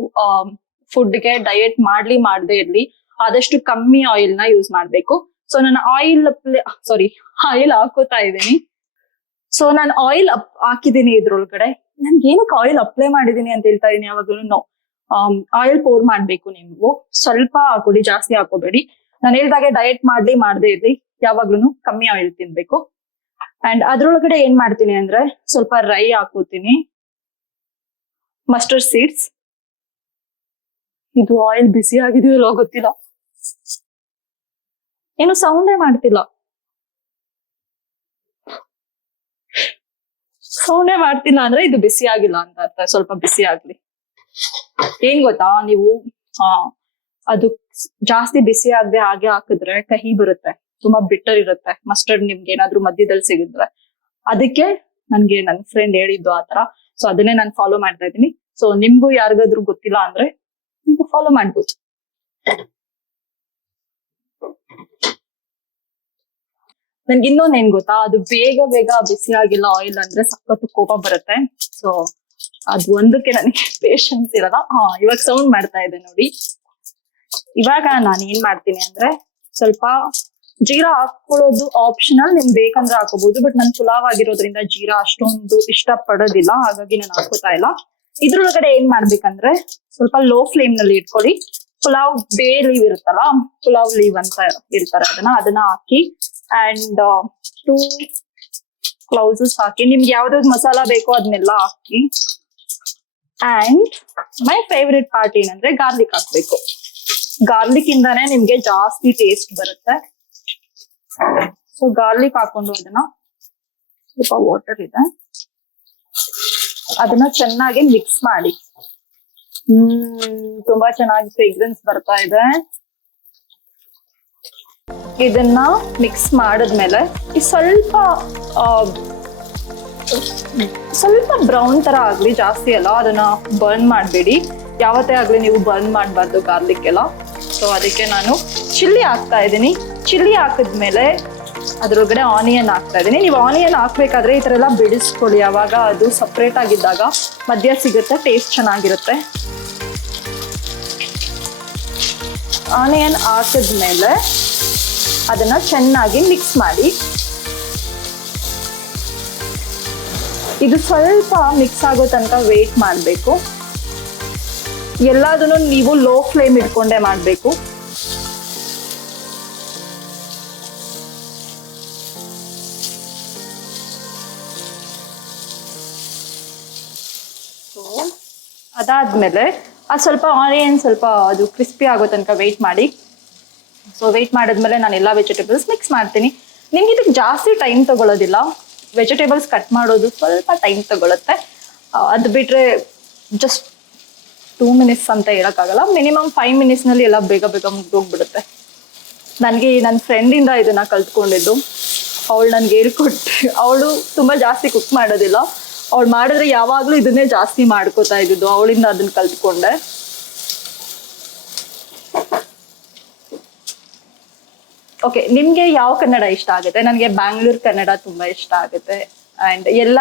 ಫುಡ್ಗೆ ಡಯಟ್ ಮಾಡ್ಲಿ ಮಾಡದೇ ಇರ್ಲಿ, ಆದಷ್ಟು ಕಮ್ಮಿ ಆಯಿಲ್ ನ ಯೂಸ್ ಮಾಡ್ಬೇಕು. ಸೊ ನಾನು ಆಯಿಲ್ ಹಾಕೋತಾ ಇದ್ದೀನಿ. ಸೊ ನಾನು ಆಯಿಲ್ ಹಾಕಿದೀನಿ ಇದ್ರೊಳಗಡೆ. ನನ್ಗೆ ಏನಕ್ಕೆ ಆಯಿಲ್ ಅಪ್ಲೈ ಮಾಡಿದೀನಿ ಅಂತ ಹೇಳ್ತಾ ಇದೀನಿ ಯಾವಾಗ್ಲೂ. ಆಯಿಲ್ ಪೋರ್ ಮಾಡ್ಬೇಕು ನೀವು, ಸ್ವಲ್ಪ ಹಾಕೊಡಿ, ಜಾಸ್ತಿ ಹಾಕೋಬೇಡಿ. ನಾನು ಹೇಳ್ದಾಗೆ ಡಯಟ್ ಮಾಡದೇ ಇರ್ಲಿ, ಯಾವಾಗ್ಲೂ ಕಮ್ಮಿ ಆಯಿಲ್ ತಿನ್ಬೇಕು. ಅಂಡ್ ಅದ್ರೊಳಗಡೆ ಏನ್ ಮಾಡ್ತೀನಿ ಅಂದ್ರೆ ಸ್ವಲ್ಪ ರೈ ಹಾಕೋತೀನಿ, ಮಸ್ಟರ್ಡ್ ಸೀಡ್ಸ್. ಇದು ಆಯಿಲ್ ಬಿಸಿ ಆಗಿದೆಯೋ ಗೊತ್ತಿಲ್ಲ, ಏನು ಸೌಂಡೇ ಮಾಡ್ತಿಲ್ಲ. ಅಂದ್ರೆ ಇದು ಬಿಸಿ ಆಗಿಲ್ಲ ಅಂತ ಅರ್ಥ. ಸ್ವಲ್ಪ ಬಿಸಿ ಆಗ್ಲಿ. ಏನ್ ಗೊತ್ತಾ, ನೀವು ಅದು ಜಾಸ್ತಿ ಬಿಸಿ ಆಗದೆ ಹಾಗೆ ಹಾಕಿದ್ರೆ ಕಹಿ ಬರುತ್ತೆ, ತುಂಬಾ ಬಿಟ್ಟರ್ ಇರುತ್ತೆ. ಮಸ್ಟರ್ಡ್ ನಿಮ್ಗೆ ಏನಾದ್ರು ಮಧ್ಯದಲ್ಲಿ ಸಿಗಿದ್ರೆ, ಅದಕ್ಕೆ ನನ್ಗೆ ನನ್ ಫ್ರೆಂಡ್ ಹೇಳಿದ್ದು ಆತರ. ಸೊ ಅದನ್ನೇ ನಾನು ಫಾಲೋ ಮಾಡ್ತಾ ಇದ್ದೀನಿ. ಸೊ ನಿಮ್ಗೂ ಯಾರಿಗಾದ್ರೂ ಗೊತ್ತಿಲ್ಲ ಅಂದ್ರೆ ನೀವು ಫಾಲೋ ಮಾಡ್ಬೋದು. ನನ್ಗೆ ಇನ್ನೊಂದ್ ಏನ್ ಗೊತ್ತಾ, ಅದು ಬೇಗ ಬಿಸಿ ಆಗಿಲ್ಲ ಆಯಿಲ್ ಅಂದ್ರೆ ಸಖತ್ತು ಕೋಪ ಬರುತ್ತೆ. ಸೊ ಅದು ಒಂದಕ್ಕೆ ನನಗೆ ಪೇಶನ್ಸ್ ಇರಲ್ಲ. ಇವಾಗ ಸೌಂಡ್ ಮಾಡ್ತಾ ಇದೆ ನೋಡಿ. ಇವಾಗ ನಾನು ಏನ್ ಮಾಡ್ತೀನಿ ಅಂದ್ರೆ ಸ್ವಲ್ಪ ಜೀರಾ ಹಾಕೊಳ್ಳೋದು ಆಪ್ಷನಲ್, ನಿಮ್ ಬೇಕಂದ್ರೆ ಹಾಕೋಬಹುದು. ಬಟ್ ನನ್ ಪುಲಾವ್ ಆಗಿರೋದ್ರಿಂದ ಜೀರಾ ಅಷ್ಟೊಂದು ಇಷ್ಟ ಪಡೋದಿಲ್ಲ, ಹಾಗಾಗಿ ನಾನು ಹಾಕೋತಾ ಇಲ್ಲ. ಇದ್ರೊಳಗಡೆ ಏನ್ ಮಾಡ್ಬೇಕಂದ್ರೆ ಸ್ವಲ್ಪ ಲೋ ಫ್ಲೇಮ್ ನಲ್ಲಿ ಇಟ್ಕೊಳ್ಳಿ. ಪುಲಾವ್ ಬೇ ಲೀವ್ ಇರುತ್ತಲ್ಲ, ಪುಲಾವ್ ಲೀವ್ ಅಂತ ಇರ್ತಾರೆ, ಅದನ್ನ ಹಾಕಿ ಅಂಡ್ 2 ಕ್ಲೌಸಸ್ ಹಾಕಿ. ನಿಮ್ಗೆ ಯಾವ್ದಾವ್ದು ಮಸಾಲ ಬೇಕೋ ಅದನ್ನೆಲ್ಲ ಹಾಕಿ. ಅಂಡ್ ಮೈ ಫೇವ್ರೆಟ್ ಪಾರ್ಟ್ ಏನಂದ್ರೆ ಗಾರ್ಲಿಕ್ ಹಾಕ್ಬೇಕು. ಗಾರ್ಲಿಕ್ ಇಂದಾನೆ ನಿಮ್ಗೆ ಜಾಸ್ತಿ ಟೇಸ್ಟ್ ಬರುತ್ತೆ. ಸೊ ಗಾರ್ಲಿಕ್ ಹಾಕೊಂಡು ಅದನ್ನ, ಸ್ವಲ್ಪ ವಾಟರ್ ಇದೆ, ಅದನ್ನ ಚೆನ್ನಾಗಿ ಮಿಕ್ಸ್ ಮಾಡಿ. ತುಂಬಾ ಚೆನ್ನಾಗಿ ಫ್ರೇಗ್ರೆನ್ಸ್ ಬರ್ತಾ ಇದೆ. ಇದನ್ನ ಮಿಕ್ಸ್ ಮಾಡಿದ್ಮೇಲೆ ಸ್ವಲ್ಪ ಬ್ರೌನ್ ತರ ಆಗ್ಲಿ, ಜಾಸ್ತಿ ಅಲ್ಲ. ಅದನ್ನ ಬರ್ನ್ ಮಾಡಬೇಡಿ, ಯಾವತ್ತೇ ಆಗ್ಲಿ ನೀವು ಬರ್ನ್ ಮಾಡಬಾರ್ದು ಗಾರ್ಲಿಕ್ ಎಲ್ಲ. ಸೊ ಅದಕ್ಕೆ ನಾನು ಚಿಲ್ಲಿ ಹಾಕ್ತಾ ಇದ್ದೀನಿ. ಚಿಲ್ಲಿ ಹಾಕಿದ್ಮೇಲೆ ಅದ್ರೊಳಗಡೆ ಆನಿಯನ್ ಹಾಕ್ತಾ ಇದ್ದೀನಿ. ನೀವು ಆನಿಯನ್ ಹಾಕ್ಬೇಕಾದ್ರೆ ಈ ತರ ಎಲ್ಲ ಬಿಡಿಸ್ಕೊಳ್ಳಿ, ಅವಾಗ ಅದು ಸಪ್ರೇಟ್ ಆಗಿದ್ದಾಗ ಮಧ್ಯ ಸಿಗುತ್ತೆ, ಟೇಸ್ಟ್ ಚೆನ್ನಾಗಿರುತ್ತೆ. ಆನಿಯನ್ ಹಾಕಿದ್ಮೇಲೆ ಅದನ್ನ ಚೆನ್ನಾಗಿ ಮಿಕ್ಸ್ ಮಾಡಿ. ಇದು ಸ್ವಲ್ಪ ಮಿಕ್ಸ್ ಆಗೋ ತನಕ ವೇಟ್ ಮಾಡಬೇಕು. ಎಲ್ಲದನ್ನು ನೀವು ಲೋ ಫ್ಲೇಮ್ ಇಟ್ಕೊಂಡೇ ಮಾಡಬೇಕು. ಅದಾದ್ಮೇಲೆ ಸ್ವಲ್ಪ ಆನಿಯನ್ ಸ್ವಲ್ಪ ಅದು ಕ್ರಿಸ್ಪಿ ಆಗೋ ತನಕ ವೇಟ್ ಮಾಡಿ. ಸೊ ವೇಟ್ ಮಾಡಿದ್ಮೇಲೆ ನಾನು ಎಲ್ಲ ವೆಜಿಟೇಬಲ್ಸ್ ಮಿಕ್ಸ್ ಮಾಡ್ತೀನಿ. ನಿಮ್ಗೆ ಇದಕ್ಕೆ ಜಾಸ್ತಿ ಟೈಮ್ ತಗೊಳ್ಳೋದಿಲ್ಲ, ವೆಜಿಟೇಬಲ್ಸ್ ಕಟ್ ಮಾಡೋದು ಸ್ವಲ್ಪ ಟೈಮ್ ತಗೊಳುತ್ತೆ. ಅದು ಬಿಟ್ರೆ ಜಸ್ಟ್ 2 ಮಿನಿಟ್ಸ್ ಅಂತ ಹೇಳಕ್ಕಾಗಲ್ಲ, ಮಿನಿಮಮ್ 5 ಮಿನಿಟ್ಸ್ನಲ್ಲಿ ಎಲ್ಲ ಬೇಗ ಮುಗ್ದೋಗ್ಬಿಡುತ್ತೆ. ನನಗೆ ನನ್ನ ಫ್ರೆಂಡಿಂದ ಇದನ್ನ ಕಲ್ತ್ಕೊಂಡಿದ್ದು. ಅವಳು ನನ್ಗೆ ಹೇಳ್ಕೊಟ್ಟು, ಅವಳು ತುಂಬಾ ಜಾಸ್ತಿ ಕುಕ್ ಮಾಡೋದಿಲ್ಲ, ಅವಳು ಮಾಡಿದ್ರೆ ಯಾವಾಗ್ಲೂ ಇದನ್ನೇ ಜಾಸ್ತಿ ಮಾಡ್ಕೋತಾ ಇದ್ದಿದ್ದು, ಅವಳಿಂದ ಅದನ್ನ ಕಲ್ತ್ಕೊಂಡೆ. ಓಕೆ, ನಿಮ್ಗೆ ಯಾವ ಕನ್ನಡ ಇಷ್ಟ ಆಗುತ್ತೆ? ನನಗೆ ಬ್ಯಾಂಗ್ಳೂರ್ ಕನ್ನಡ ತುಂಬಾ ಇಷ್ಟ ಆಗುತ್ತೆ. ಅಂಡ್ ಎಲ್ಲ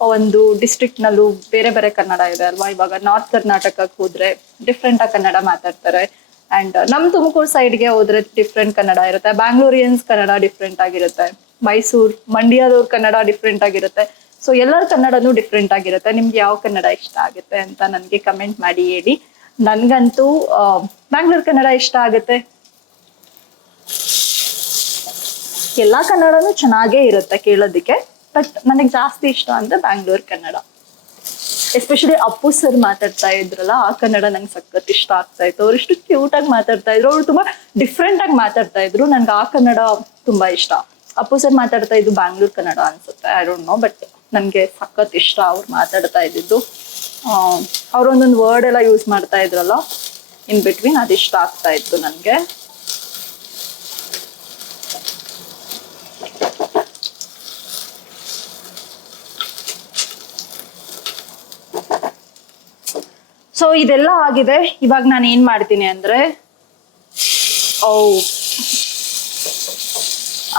ಒಂದು ಡಿಸ್ಟ್ರಿಕ್ಟ್ ನಲ್ಲೂ ಬೇರೆ ಬೇರೆ ಕನ್ನಡ ಇದೆ ಅಲ್ವಾ. ಇವಾಗ ನಾರ್ತ್ ಕರ್ನಾಟಕಕ್ಕೆ ಹೋದ್ರೆ ಡಿಫ್ರೆಂಟ್ ಆಗಿ ಕನ್ನಡ ಮಾತಾಡ್ತಾರೆ. ಅಂಡ್ ನಮ್ ತುಮಕೂರು ಸೈಡ್ಗೆ ಹೋದ್ರೆ ಡಿಫ್ರೆಂಟ್ ಕನ್ನಡ ಇರುತ್ತೆ. ಬ್ಯಾಂಗ್ಳೂರಿಯನ್ಸ್ ಕನ್ನಡ ಡಿಫ್ರೆಂಟ್ ಆಗಿರುತ್ತೆ. ಮಂಡ್ಯದವ್ರ ಕನ್ನಡ ಡಿಫ್ರೆಂಟ್ ಆಗಿರುತ್ತೆ. ಸೊ ಎಲ್ಲರ ಕನ್ನಡನೂ ಡಿಫ್ರೆಂಟ್ ಆಗಿರುತ್ತೆ. ನಿಮ್ಗೆ ಯಾವ ಕನ್ನಡ ಇಷ್ಟ ಆಗುತ್ತೆ ಅಂತ ನನಗೆ ಕಮೆಂಟ್ ಮಾಡಿ ಹೇಳಿ. ನನ್ಗಂತೂ ಬ್ಯಾಂಗ್ಳೂರ್ ಕನ್ನಡ ಇಷ್ಟ ಆಗುತ್ತೆ. ಎಲ್ಲಾ ಕನ್ನಡನೂ ಚೆನ್ನಾಗೇ ಇರುತ್ತೆ ಕೇಳೋದಿಕ್ಕೆ, ಬಟ್ ನನಗೆ ಜಾಸ್ತಿ ಇಷ್ಟ ಅಂದ್ರೆ ಬ್ಯಾಂಗ್ಳೂರ್ ಕನ್ನಡ. ಎಸ್ಪೆಷಲಿ ಅಪ್ಪು ಸರ್ ಮಾತಾಡ್ತಾ ಇದ್ರಲ್ಲ, ಆ ಕನ್ನಡ ನಂಗೆ ಸಖತ್ ಇಷ್ಟ ಆಗ್ತಾ ಇತ್ತು. ಅವ್ರು ಇಷ್ಟು ಕ್ಯೂಟ್ ಆಗಿ ಮಾತಾಡ್ತಾ ಇದ್ರು, ಅವ್ರು ತುಂಬಾ ಡಿಫ್ರೆಂಟ್ ಆಗಿ ಮಾತಾಡ್ತಾ ಇದ್ರು. ನನ್ಗೆ ಆ ಕನ್ನಡ ತುಂಬಾ ಇಷ್ಟ. ಅಪ್ಪು ಸರ್ ಮಾತಾಡ್ತಾ ಇದ್ದು ಬ್ಯಾಂಗ್ಳೂರ್ ಕನ್ನಡ ಅನ್ಸುತ್ತೆ, ಐ ಡೋಂಟ್ ನೋ, ಬಟ್ ನನ್ಗೆ ಸಖತ್ ಇಷ್ಟ ಅವ್ರು ಮಾತಾಡ್ತಾ ಇದ್ದಿದ್ದು. ಅವ್ರೊಂದೊಂದು ವರ್ಡ್ ಎಲ್ಲ ಯೂಸ್ ಮಾಡ್ತಾ ಇದ್ರಲ್ಲ ಇನ್ ಬಿಟ್ವೀನ್, ಅದು ಇಷ್ಟ ಆಗ್ತಾ ಇತ್ತು ನನ್ಗೆ. ಸೊ ಇದೆಲ್ಲ ಆಗಿದೆ. ಇವಾಗ ನಾನು ಏನ್ ಮಾಡ್ತೀನಿ ಅಂದ್ರೆ,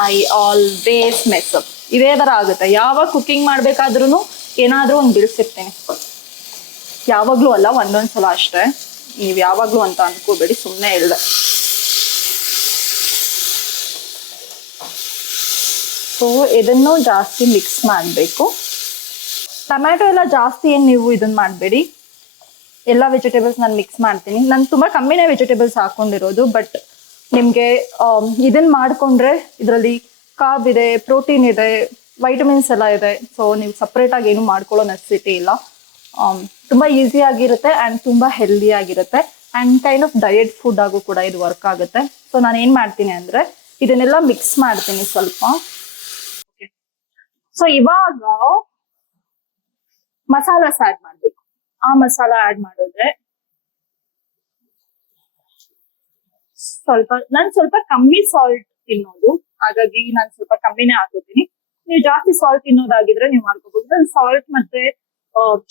ಐ ಆಲ್ವೇಸ್ ಮೆಸ್ ಅಪ್. ಇದೇ ತರ ಆಗುತ್ತೆ ಯಾವಾಗ ಕುಕಿಂಗ್ ಮಾಡ್ಬೇಕಾದ್ರೂ, ಏನಾದ್ರೂ ಒಂದು ಬಿಡಿಸಿರ್ತೀನಿ. ಯಾವಾಗ್ಲೂ ಅಲ್ಲ, ಒಂದೊಂದ್ಸಲ ಅಷ್ಟೇ. ನೀವ್ ಯಾವಾಗ್ಲೂ ಅಂತ ಅನ್ಕೋಬೇಡಿ, ಸುಮ್ಮನೆ ಹೇಳ್ದೆ. ಸೊ ಇದನ್ನು ಜಾಸ್ತಿ ಮಿಕ್ಸ್ ಮಾಡಬೇಕು. ಟೊಮ್ಯಾಟೊ ಎಲ್ಲ ಜಾಸ್ತಿ ಏನು ನೀವು ಇದನ್ನ ಮಾಡಬೇಡಿ. ಎಲ್ಲ ವೆಜಿಟೇಬಲ್ಸ್ ನಾನು ಮಿಕ್ಸ್ ಮಾಡ್ತೀನಿ. ನಾನು ತುಂಬ ಕಮ್ಮಿನೇ ವೆಜಿಟೇಬಲ್ಸ್ ಹಾಕೊಂಡಿರೋದು, ಬಟ್ ನಿಮಗೆ ಇದನ್ನ ಮಾಡಿಕೊಂಡ್ರೆ ಇದರಲ್ಲಿ ಕಾರ್ಬ್ ಇದೆ, ಪ್ರೋಟೀನ್ ಇದೆ, ವೈಟಮಿನ್ಸ್ ಎಲ್ಲ ಇದೆ. ಸೊ ನೀವು ಸಪ್ರೇಟಾಗಿ ಏನು ಮಾಡ್ಕೊಳ್ಳೋ ನೆಸೆಸಿಟಿ ಇಲ್ಲ. ತುಂಬ ಈಸಿ ಆಗಿರುತ್ತೆ ಆ್ಯಂಡ್ ತುಂಬ ಹೆಲ್ದಿ ಆಗಿರುತ್ತೆ and kind of diet food ಆಗು ಕೂಡ ಇದು ವರ್ಕ್ ಆಗುತ್ತೆ. ಸೊ ನಾನು ಏನು ಮಾಡ್ತೀನಿ ಅಂದರೆ ಇದನ್ನೆಲ್ಲ ಮಿಕ್ಸ್ ಮಾಡ್ತೀನಿ ಸ್ವಲ್ಪ. ಸೊ ಇವಾಗ ಮಸಾಲಾಸ್ ಆ್ಯಡ್ ಮಾಡಬೇಕು. ಆ ಮಸಾಲ ಆ್ಯಡ್ ಮಾಡಿದ್ರೆ ನಾನು ಸ್ವಲ್ಪ ಕಮ್ಮಿ ಸಾಲ್ಟ್ ತಿನ್ನೋದು, ಹಾಗಾಗಿ ನಾನು ಸ್ವಲ್ಪ ಕಮ್ಮಿನೇ ಹಾಕೋತೀನಿ. ನೀವು ಜಾಸ್ತಿ ಸಾಲ್ಟ್ ತಿನ್ನೋದಾಗಿದ್ರೆ ನೀವು ಮಾಡ್ಕೋಬಹುದು. ನಾನು ಸಾಲ್ಟ್ ಮತ್ತೆ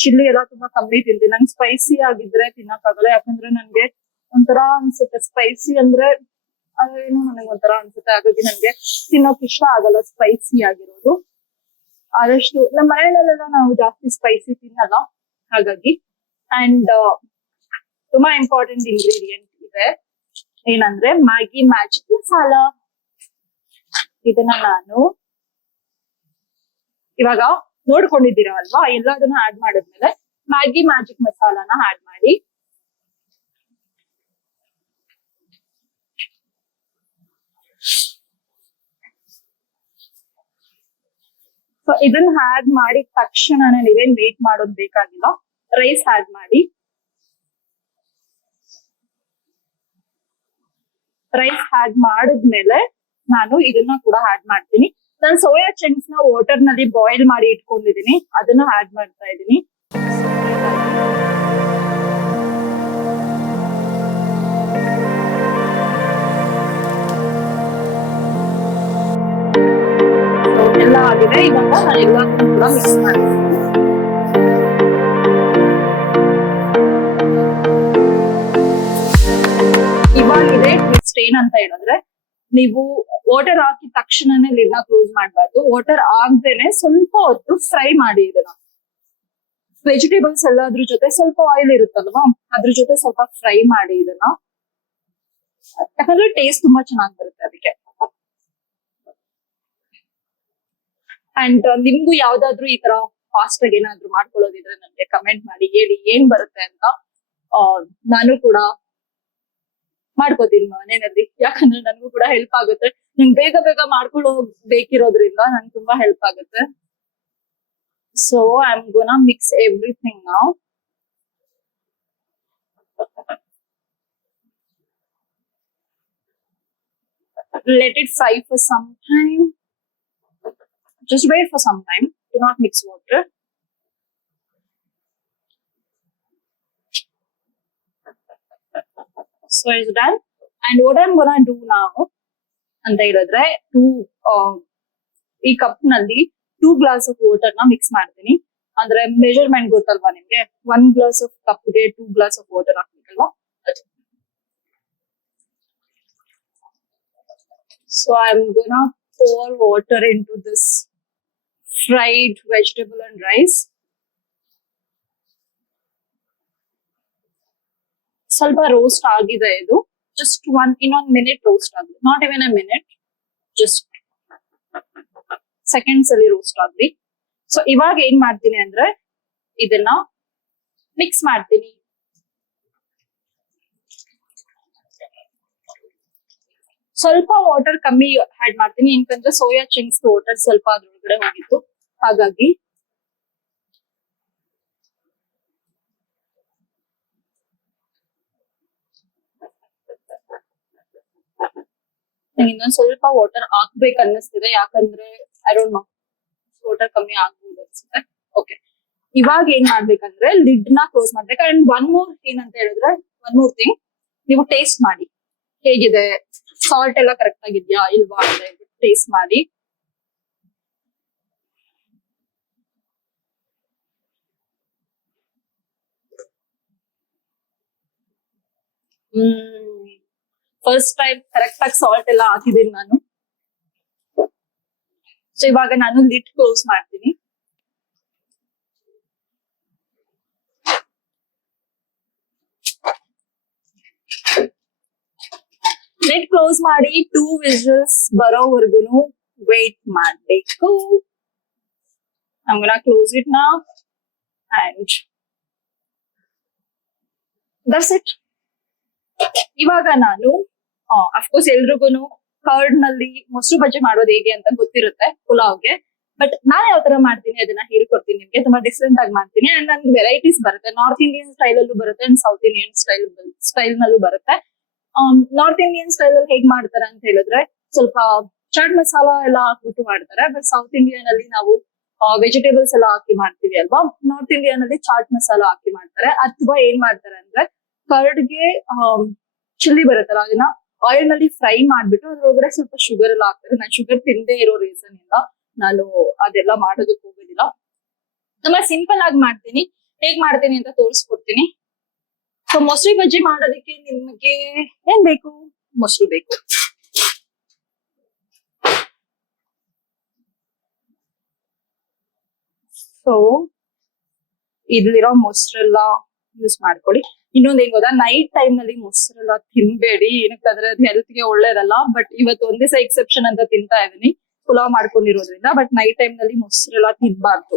ಚಿಲ್ಲಿ ಎಲ್ಲ ತುಂಬಾ ಕಮ್ಮಿ ತಿಂತೀನಿ. ನಂಗೆ ಸ್ಪೈಸಿ ಆಗಿದ್ರೆ ತಿನ್ನಕ್ಕಾಗಲ್ಲ, ಯಾಕಂದ್ರೆ ನನ್ಗೆ ಒಂಥರ ಅನ್ಸುತ್ತೆ ಸ್ಪೈಸಿ ಅಂದ್ರೆ ಅದೇನು ನನಗೆ ಒಂಥರ ಅನ್ಸುತ್ತೆ. ಹಾಗಾಗಿ ನನ್ಗೆ ತಿನ್ನೋಕ್ ಇಷ್ಟ ಆಗಲ್ಲ ಸ್ಪೈಸಿ ಆಗಿರೋದು. ಆದಷ್ಟು ನಮ್ಮ ಮನೆಯಲ್ಲೆಲ್ಲ ನಾವು ಜಾಸ್ತಿ ಸ್ಪೈಸಿ ತಿನ್ನಲ್ಲ, ಹಾಗಾಗಿ. ಅಂಡ್ ತುಂಬಾ ಇಂಪಾರ್ಟೆಂಟ್ ಇಂಗ್ರೀಡಿಯೆಂಟ್ ಇದೆ, ಏನಂದ್ರೆ ಮ್ಯಾಗಿ ಮ್ಯಾಜಿಕ್ ಮಸಾಲ. ಇದನ್ನ ನಾನು ಇವಾಗ ನೋಡ್ಕೊಂಡಿದ್ದೀರಾ ಅಲ್ವಾ, ಎಲ್ಲದನ್ನ ಆಡ್ ಮಾಡಿದ್ಮೇಲೆ ಮ್ಯಾಗಿ ಮ್ಯಾಜಿಕ್ ಮಸಾಲಾನ ಆಡ್ ಮಾಡಿ. ಸೊ ಇದನ್ನ ಆಡ್ ಮಾಡಿದ ತಕ್ಷಣನೇ ನೀವೇನ್ ವೇಟ್ ಮಾಡೋದ್ ಬೇಕಾಗಿಲ್ಲ, ರೈಸ್ ಆಡ್ ಮಾಡಿ. ರೈಸ್ ಆಡ್ ಮಾಡಿದ್ಮೇಲೆ ನಾನು ಇದನ್ನ ಕೂಡ ಆಡ್ ಮಾಡ್ತೀನಿ. ನಾನು ಸೋಯಾ ಚಂಕ್ಸ್ ನ ವಾಟರ್ ನಲ್ಲಿ ಬಾಯ್ಲ್ ಮಾಡಿ ಇಟ್ಕೊಂಡಿದೀನಿ, ಅದನ್ನ ಆಡ್ ಮಾಡ್ತಾ ಇದ್ದೀನಿ. ಎಲ್ಲ ಆಗಿದೆ. ಇವಾಗ ನಾನು ಎಲ್ಲದನ್ನು ಕೂಡ ಮಿಕ್ಸ್ ಮಾಡ್ತೀನಿ. ಇವಾಗಿದೆ ಟ್ವಿಸ್ಟ್ ಏನಂತ ಹೇಳಿದ್ರೆ, ನೀವು ವಾಟರ್ ಹಾಕಿದ ತಕ್ಷಣನೇ ಲಿಡ್ ನ ಕ್ಲೋಸ್ ಮಾಡಬಾರ್ದು. ವಾಟರ್ ಆಗದೇನೆ ಸ್ವಲ್ಪ ಹೊತ್ತು ಫ್ರೈ ಮಾಡಿ ಇದನ್ನ. ವೆಜಿಟೇಬಲ್ಸ್ ಎಲ್ಲ ಅದ್ರ ಜೊತೆ ಸ್ವಲ್ಪ ಆಯಿಲ್ ಇರುತ್ತಲ್ವಾ, ಅದ್ರ ಜೊತೆ ಸ್ವಲ್ಪ ಫ್ರೈ ಮಾಡಿ ಇದನ್ನ, ಯಾಕಂದ್ರೆ ಟೇಸ್ಟ್ ತುಂಬಾ ಚೆನ್ನಾಗಿ ಬರುತ್ತೆ ಅದಕ್ಕೆ. ಅಂಡ್ ನಿಮ್ಗೂ ಯಾವ್ದಾದ್ರು ಈ ತರ ಫಾಸ್ಟ್ ಆಗಿ ಏನಾದ್ರು ಮಾಡ್ಕೊಳ್ಳೋದಿದ್ರೆ ನನ್ಗೆ ಕಮೆಂಟ್ ಮಾಡಿ ಹೇಳಿ ಏನ್ ಬರುತ್ತೆ ಅಂತ. ನಾನು ಕೂಡ ಮಾಡ್ಕೋತೀನಿ ಮನೆಯಲ್ಲಿ, ಯಾಕಂದ್ರೆ ನನ್ಗೂ ಕೂಡ ಹೆಲ್ಪ್ ಆಗುತ್ತೆ. ನಂಗೆ ಬೇಗ ಬೇಗ ಮಾಡ್ಕೊಳ್ಳೋ ಬೇಕಿರೋದ್ರಿಂದ ನನ್ಗೆ ತುಂಬಾ ಹೆಲ್ಪ್ ಆಗುತ್ತೆ. So I am gonna mix everything now. Let it fry for some time. Just wait for some time. Do not mix water. So it's done. And what I'm gonna do now ಅಂತ ಹೇಳಿದ್ರೆ, ಈ cup ನಲ್ಲಿ 2 glass of water ನ mix ಮಾಡ್ತೀನಿ. ಅಂದ್ರೆ measurement ಗೊತ್ತಲ್ವಾ ನಿಮ್ಗೆ, 1 glass of ಕಪ್ಗೆ 2 ಗ್ಲಾಸ್ ಆಫ್ ವಾಟರ್ ಹಾಕ್ಬೇಕಲ್ವಾ. So I'm gonna pour water into this fried vegetable and rice. ಸ್ವಲ್ಪ ರೋಸ್ಟ್ ಆಗಿದೆ ಇದು, ಜಸ್ಟ್ ಇನ್ನೊಂದು ಮಿನಿಟ್ ರೋಸ್ಟ್ ಆಗಿದೆ, not even a minute, just seconds ಅಲ್ಲಿ ರೋಸ್ಟ್ ಆಗ್ಲಿ. ಸೊ ಇವಾಗ ಏನ್ ಮಾಡ್ತೀನಿ ಅಂದ್ರೆ ಇದನ್ನ ಮಿಕ್ಸ್ ಮಾಡ್ತೀನಿ. ಸ್ವಲ್ಪ ವಾಟರ್ ಕಮ್ಮಿ ಆಡ್ ಮಾಡ್ತೀನಿ, ಯಾಕಂದ್ರೆ ಸೋಯಾ ಚಂಕ್ಸ್ ವಾಟರ್ ಸ್ವಲ್ಪ ಅದ್ರೊಳಗಡೆ ಹೋಗಿತ್ತು, ಹಾಗಾಗಿ. ಇನ್ನೊಂದ್ ಸ್ವಲ್ಪ ವಾಟರ್ ಹಾಕ್ಬೇಕು ಅನ್ನಿಸ್ತಿದೆ, ಯಾಕಂದ್ರೆ ಐ ಡೋಂಟ್ ನೋ, ವಾಟರ್ ಕಮ್ಮಿ ಆಗ್ಬೋದು ಅನ್ಸುತ್ತೆ. ಓಕೆ, ಇವಾಗ ಏನ್ ಮಾಡ್ಬೇಕಂದ್ರೆ ಲಿಡ್ ನ ಕ್ಲೋಸ್ ಮಾಡ್ಬೇಕು. ಅಂಡ್ ಒನ್ ಮೋರ್ ಏನಂತ ಹೇಳಿದ್ರೆ, ಒನ್ ಮೋರ್ ಥಿಂಗ್, ನೀವು ಟೇಸ್ಟ್ ಮಾಡಿ ಹೇಗಿದೆ, ಸಾಲ್ಟ್ ಎಲ್ಲ ಕರೆಕ್ಟ್ ಆಗಿದ್ಯಾ ಇಲ್ವಾ ಅಂತ ಟೇಸ್ಟ್ ಮಾಡಿ. ಫಸ್ಟ್ ಟೈಮ್ ಕರೆಕ್ಟ್ ಆಗಿ ಸಾಲ್ಟ್ ಎಲ್ಲ ಹಾಕಿದೀನಿ ನಾನು. ಸೊ ಇವಾಗ ನಾನು ಲಿಡ್ ಕ್ಲೋಸ್ ಮಾಡ್ತೀನಿ. ಲಿಡ್ ಕ್ಲೋಸ್ ಮಾಡಿ 2 ವಿಸಿಲ್ಸ್ ಬರೋವರೆಗೂ ವೇಟ್ ಮಾಡ್ಬೇಕು. I'm gonna close it now and that's it. ಇವಾಗ ನಾನು ಅಫ್ಕೋರ್ಸ್ ಎಲ್ರಿಗೂನು ಕರ್ಡ್ ನಲ್ಲಿ ಮೊಸರು ಬಜ್ಜಿ ಮಾಡೋದು ಹೇಗೆ ಅಂತ ಗೊತ್ತಿರುತ್ತೆ ಪುಲಾವ್ಗೆ. ಬಟ್ ನಾನ್ ಯಾವ ತರ ಮಾಡ್ತೀನಿ ಅದನ್ನ ಹೇಳ್ಕೊಡ್ತೀನಿ ನಿಮ್ಗೆ. ತುಂಬಾ ಡಿಫ್ರೆಂಟ್ ಆಗಿ ಮಾಡ್ತೀನಿ ಅಂಡ್ ನನ್ಗೆ ವೆರೈಟೀಸ್ ಬರುತ್ತೆ. ನಾರ್ತ್ ಇಂಡಿಯನ್ ಸ್ಟೈಲ್ ಅಲ್ಲೂ ಬರುತ್ತೆ ಅಂಡ್ ಸೌತ್ ಇಂಡಿಯನ್ ಸ್ಟೈಲ್ ನಲ್ಲೂ ಬರುತ್ತೆ. ನಾರ್ತ್ ಇಂಡಿಯನ್ ಸ್ಟೈಲ್ ಅಲ್ಲಿ ಹೇಗ್ ಮಾಡ್ತಾರೆ ಅಂತ ಹೇಳಿದ್ರೆ ಸ್ವಲ್ಪ ಚಾಟ್ ಮಸಾಲಾ ಎಲ್ಲ ಹಾಕ್ಬಿಟ್ಟು ಮಾಡ್ತಾರೆ. ಬಟ್ ಸೌತ್ ಇಂಡಿಯನ್ ಅಲ್ಲಿ ನಾವು ವೆಜಿಟೇಬಲ್ಸ್ ಎಲ್ಲ ಹಾಕಿ ಮಾಡ್ತೀವಿ ಅಲ್ವಾ. ನಾರ್ತ್ ಇಂಡಿಯನ್ ಅಲ್ಲಿ ಚಾಟ್ ಮಸಾಲಾ ಹಾಕಿ ಮಾಡ್ತಾರೆ. ಅಥವಾ ಏನ್ ಮಾಡ್ತಾರೆ ಅಂದ್ರೆ ಕರ್ಡ್ಗೆ ಚಿಲ್ಲಿ ಬರುತ್ತಲ್ಲ ಅದನ್ನ ಆಯಿಲ್ ನಲ್ಲಿ ಫ್ರೈ ಮಾಡ್ಬಿಟ್ಟು ಅದ್ರೊಳಗಡೆ ಸ್ವಲ್ಪ ಶುಗರ್ ಎಲ್ಲ ಹಾಕ್ತಾರೆ. ನಾನು ಶುಗರ್ ತಿಂದೇ ಇರೋ ರೀಸನ್ ಇಂದ ನಾನು ಅದೆಲ್ಲ ಮಾಡೋದಕ್ಕೆ ಹೋಗೋದಿಲ್ಲ. ತುಂಬಾ ಸಿಂಪಲ್ ಆಗಿ ಮಾಡ್ತೀನಿ. ಹೇಗ್ ಮಾಡ್ತೀನಿ ಅಂತ ತೋರಿಸ್ಕೊಡ್ತೀನಿ. ಸೊ ಮೊಸರು ಬಜ್ಜಿ ಮಾಡೋದಕ್ಕೆ ನಿಮ್ಗೆ ಏನ್ ಬೇಕು? ಮೊಸರು ಬೇಕು. ಸೊ ಇಲ್ಲಿರೋ ಮೊಸರೆಲ್ಲ ಯೂಸ್ ಮಾಡ್ಕೊಳ್ಳಿ. ಇನ್ನೊಂದ್ ಏನ್ ಗೊತ್ತಾ, ನೈಟ್ ಟೈಮ್ ನಲ್ಲಿ ಮೊಸರೆಲ್ಲ ತಿನ್ಬೇಡಿ. ಏನಕ್ಕಂದ್ರೆ ಅದು ಹೆಲ್ತ್ ಗೆ ಒಳ್ಳೇದಲ್ಲ. ಬಟ್ ಇವತ್ತು ಒಂದ್ ದಿವಸ ಎಕ್ಸೆಪ್ಷನ್ ಅಂತ ತಿಂತಾ ಇದೀನಿ ಪುಲಾವ್ ಮಾಡ್ಕೊಂಡಿರೋದ್ರಿಂದ. ಬಟ್ ನೈಟ್ ಟೈಮ್ ನಲ್ಲಿ ಮೊಸರೆಲ್ಲ ತಿನ್ಬಾರ್ದು.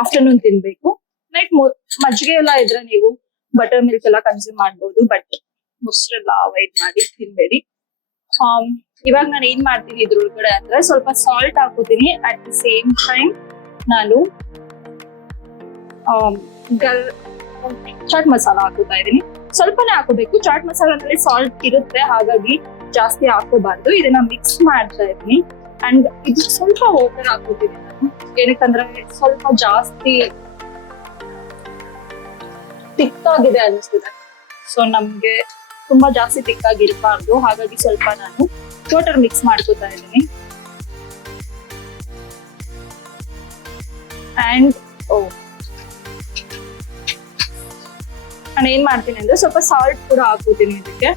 ಆಫ್ಟರ್ನೂನ್ ತಿನ್ಬೇಕು. ನೈಟ್ ಮಜ್ಜಿಗೆ ಎಲ್ಲ ಇದ್ರೆ ನೀವು ಬಟರ್ ಮಿಲ್ಕ್ ಎಲ್ಲ ಕನ್ಸ್ಯೂಮ್ ಮಾಡ್ಬೋದು. ಬಟ್ ಮೊಸರೆಲ್ಲ ಅವಾಯ್ಡ್ ಮಾಡಿ ತಿನ್ಬೇಡಿ. ಇವಾಗ ನಾನು ಏನ್ ಮಾಡ್ತೀನಿ ಇದ್ರೊಳಗಡೆ ಅಂದ್ರೆ ಸ್ವಲ್ಪ ಸಾಲ್ಟ್ ಹಾಕೋತೀನಿ. ಅಟ್ ದ ಸೇಮ್ ಟೈಮ್ ನಾನು ಚಾಟ್ ಮಸಾಲ ಹಾಕೋತಾ ಇದೀನಿ. ಸ್ವಲ್ಪನೇ ಹಾಕೋಬೇಕು. ಚಾಟ್ ಮಸಾಲದಲ್ಲಿ ಸಾಲ್ಟ್ ಇರುತ್ತೆ, ಹಾಗಾಗಿ ಜಾಸ್ತಿ ಹಾಕೋಬಾರ್ದು. ಇದನ್ನ ಮಿಕ್ಸ್ ಮಾಡ್ತಾ ಇದೀನಿ ಅಂಡ್ ಇದು ಸ್ವಲ್ಪ ವಾಟರ್ ಹಾಕೋತೀನಿ ನಾನು. ಏನಕ್ಕಂದ್ರೆ ಸ್ವಲ್ಪ ಜಾಸ್ತಿ ತಿಕ್ಕಾಗಿದೆ ಅನಿಸ್ತಿದೆ. ಸೊ ನಮ್ಗೆ ತುಂಬಾ ಜಾಸ್ತಿ ತಿಕ್ಕಾಗಿರ್ಬಾರ್ದು, ಹಾಗಾಗಿ ಸ್ವಲ್ಪ ನಾನು ವಾಟರ್ ಮಿಕ್ಸ್ ಮಾಡ್ಕೋತಾ ಇದ್ದೀನಿ. ಅಂಡ್ ನಾನು ಏನ್ ಮಾಡ್ತೀನಿ ಅಂದ್ರೆ ಸ್ವಲ್ಪ ಸಾಲ್ಟ್ ಕೂಡ ಹಾಕೋತೀನಿ. ಇದಕ್ಕೆ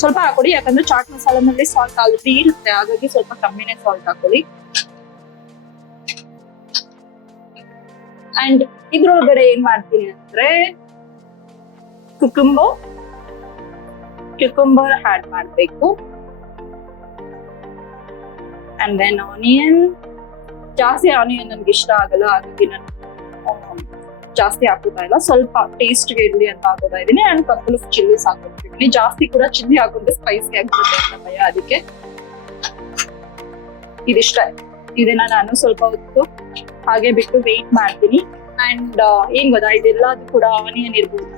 ಸ್ವಲ್ಪ ಹಾಕೊಳ್ಳಿ, ಯಾಕಂದ್ರೆ ಚಾಟ್ ಮಸಾಲನಲ್ಲಿ ಸಾಲ್ಟ್ ಆಲ್ರೆಡಿ ಇರುತ್ತೆ, ಹಾಗಾಗಿ ಸ್ವಲ್ಪ ಕಮ್ಮಿನೇ ಸಾಲ್ಟ್ ಹಾಕೊಳ್ಳಿ. ಅಂಡ್ ಇದ್ರೊಳಗಡೆ ಏನ್ ಮಾಡ್ತೀನಿ ಅಂದ್ರೆ ಕ್ಯುಕುಂಬರ್ ಆಡ್ ಮಾಡ್ಬೇಕು. And then onion. ಜಾಸ್ತಿ ಆನಿಯನ್ ನನ್ಗೆ ಇಷ್ಟ ಆಗಲ್ಲ, ಹಾಗಾಗಿ ನಾನು ಜಾಸ್ತಿ ಹಾಕೋತಾ ಇಲ್ಲ. ಸ್ವಲ್ಪ ಟೇಸ್ಟ್ ಗೆ ಇರ್ಲಿ ಅಂತ ಹಾಕೋತಾ ಇದೀನಿ. ಅಂಡ್ ಕಪಲ್ ಆಫ್ ಚಿಲ್ಲಿಸ್ ಹಾಕೊತಿದ್ದೀನಿ. ಜಾಸ್ತಿ ಕೂಡ ಚಿಲ್ಲಿ ಹಾಕೊಂಡ್ರೆ ಸ್ಪೈಸಿ ಆಗ್ಬಿಡುತ್ತೆ ಅಂತ ಭಯ, ಅದಕ್ಕೆ ಇದಿಷ್ಟ. ಇದನ್ನ ನಾನು ಸ್ವಲ್ಪ ಹೊತ್ತು ಹಾಗೆ ಬಿಟ್ಟು ವೇಟ್ ಮಾಡ್ತೀನಿ. ಅಂಡ್ ಏನ್ ಗೊತ್ತಾ, ಇದೆಲ್ಲದು ಕೂಡ ಆನಿಯನ್ ಇರ್ಬೋದು,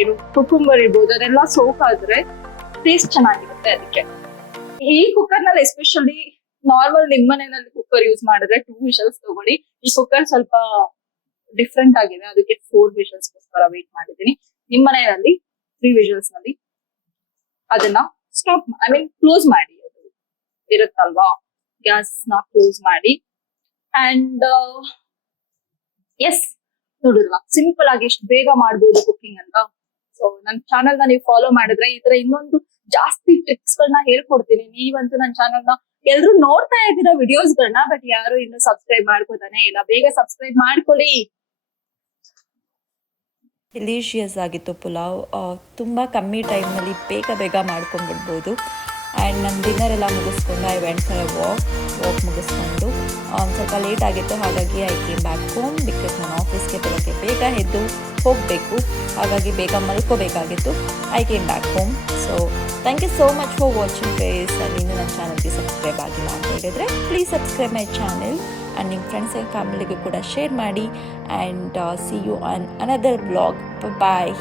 ಏನು ಕುಕುಂಬರ್ ಇರ್ಬೋದು, ಅದೆಲ್ಲ ಸೋಕ್ ಆದ್ರೆ ಟೇಸ್ಟ್ ಚೆನ್ನಾಗಿರುತ್ತೆ. ಅದಕ್ಕೆ ಈ ಕುಕ್ಕರ್ ನಲ್ಲಿ ಎಸ್ಪೆಷಲಿ ನಾರ್ಮಲ್ ನಿಮ್ಮ ಮನೆಯಲ್ಲಿ ಕುಕ್ಕರ್ ಯೂಸ್ ಮಾಡಿದ್ರೆ 2 ವಿಷಲ್ಸ್ ತಗೊಳ್ಳಿ. ಈ ಕುಕ್ಕರ್ ಸ್ವಲ್ಪ ಡಿಫ್ರೆಂಟ್ ಆಗಿದೆ, ಅದಕ್ಕೆ 4 ವಿಷಲ್ಸ್ ಗೋಸ್ಕರ ವೇಟ್ ಮಾಡಿದ್ದೀನಿ. ನಿಮ್ಮ ಮನೆಯಲ್ಲಿ 3 ವಿಷಲ್ಸ್ ನಲ್ಲಿ ಅದನ್ನ ಕ್ಲೋಸ್ ಮಾಡಿ. ಅದು ಇರುತ್ತಲ್ವಾ, ಗ್ಯಾಸ್ ನ ಕ್ಲೋಸ್ ಮಾಡಿ. ಅಂಡ್ ಎಸ್, ನೋಡಿಲ್ವಾ ಸಿಂಪಲ್ ಆಗಿ ಎಷ್ಟು ಬೇಗ ಮಾಡ್ಬೋದು ಕುಕಿಂಗ್ ಅಂತ. ಸೊ ನನ್ನ ಚಾನಲ್ ನ ನೀವು ಫಾಲೋ ಮಾಡಿದ್ರೆ ಈ ತರ ಇನ್ನೊಂದು ಜಾಸ್ತಿ ಟ್ರಿಕ್ಸ್ ಗಳನ್ನ ಹೇಳ್ಕೊಡ್ತೀನಿ. ನೀವಂತೂ ನನ್ನ ಚಾನಲ್ ನ ಎಲ್ರು ನೋಡ್ತಾ ಇದ್ದೀರಾ ವಿಡಿಯೋಸ್ ಗಳನ್ನ, ಬಟ್ ಯಾರು ಇನ್ನು ಸಬ್ಸ್ಕ್ರೈಬ್ ಮಾಡ್ಕೋತಾನೆ ಇಲ್ಲ. ಬೇಗ ಸಬ್ಸ್ಕ್ರೈಬ್ ಮಾಡ್ಕೊಳ್ಳಿ. ಡಿಲಿಷಿಯಸ್ ಆಗಿತ್ತು ಪುಲಾವ್. ತುಂಬ ಕಮ್ಮಿ ಟೈಮ್ನಲ್ಲಿ ಬೇಗ ಮಾಡ್ಕೊಂಡ್ಬಿಡ್ಬೋದು. ಆ್ಯಂಡ್ ನನ್ನ ಡಿನ್ನರ್ ಎಲ್ಲ ಮುಗಿಸ್ಕೊಂಡು I went for a walk ಮುಗಿಸ್ಕೊಂಡು ಸ್ವಲ್ಪ ಲೇಟ್ ಆಗಿತ್ತು, ಹಾಗಾಗಿ I came back home. Because ನಾನು ಆಫೀಸ್ಗೆ ಬರೋಕ್ಕೆ ಬೇಗ ಎದ್ದು ಹೋಗಬೇಕು, ಹಾಗಾಗಿ ಬೇಗ ಮಲ್ಕೋಬೇಕಾಗಿತ್ತು. I came back home. So thank you so much for watching guys. ನೀನು ನನ್ನ ಚಾನಲ್ಗೆ ಸಬ್ಸ್ಕ್ರೈಬ್ ಆಗಿಲ್ಲ ಅಂತ ಹೇಳಿದರೆ please subscribe my channel. And ನಿಮ್ಮ ಫ್ರೆಂಡ್ಸ್ ಆ್ಯಂಡ್ ಫ್ಯಾಮಿಲಿಗೂ ಕೂಡ ಶೇರ್ ಮಾಡಿ. And see you on another vlog. Bye.